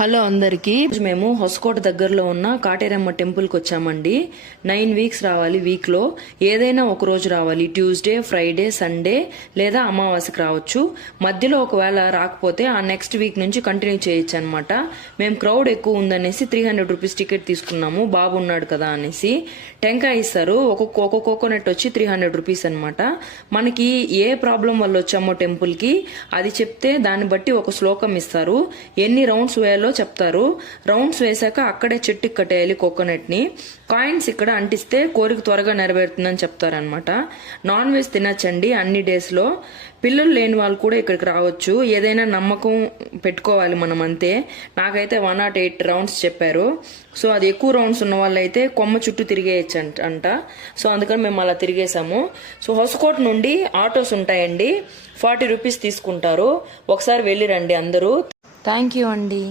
Hello అందరికి. మేము హొసకోట దగ్గరలో ఉన్న కాటేరమ్మ టెంపుల్కి వచ్చామండి. నైన్ వీక్స్ రావాలి వీక్లో. ఏదైనా ఒక రోజు రావాలి. ట్యూస్డే ఫ్రైడే సండే లేదా అమావాస్యకి రావచ్చు. మధ్యలో ఒకవేళ రాకపోతే ఆ నెక్స్ట్ వీక్ నుంచి కంటిన్యూ చేయొచ్చు అనమాట మేము క్రౌడ్ ఎక్కువ ఉందనేసి త్రీ హండ్రెడ్ రూపీస్ టికెట్ తీసుకున్నాము. బాబు ఉన్నాడు కదా అనేసి. టెంకాయ ఇస్తారు. ఒక్కొక్క ఒక్కొక్క కోకోనట్ వచ్చి త్రీ హండ్రెడ్ రూపీస్ అనమాట మనకి ఏ ప్రాబ్లం వల్ల వచ్చామో టెంపుల్కి అది చెప్తే దాన్ని బట్టి ఒక శ్లోకం ఇస్తారు. ఎన్ని రౌండ్స్ వేయాలో చెప్తారు. రౌండ్స్ వేశాక అక్కడే చెట్టుకి కట్టేయాలి కోకోనట్ని కాయిన్స్ ఇక్కడ అంటిస్తే కోరిక త్వరగా నెరవేరుతుందని చెప్తారనమాట నాన్ వెజ్ తినచ్చండి అన్ని డేస్లో పిల్లలు లేని వాళ్ళు కూడా ఇక్కడికి రావచ్చు. ఏదైనా నమ్మకం పెట్టుకోవాలి మనం అంతే. నాకైతే వన్ నాట్ ఎయిట్ రౌండ్స్ చెప్పారు. సో అది ఎక్కువ రౌండ్స్ ఉన్న వాళ్ళైతే కొమ్మ చుట్టూ తిరిగేయచ్చు అంట అంట. సో అందుకని మేము అలా తిరిగేసాము సో హొసకోట్ నుండి ఆటోస్ ఉంటాయండి. ఫార్టీ రూపీస్ తీసుకుంటారు. ఒకసారి వెళ్ళి రండి అందరూ. థ్యాంక్ యూ అండి.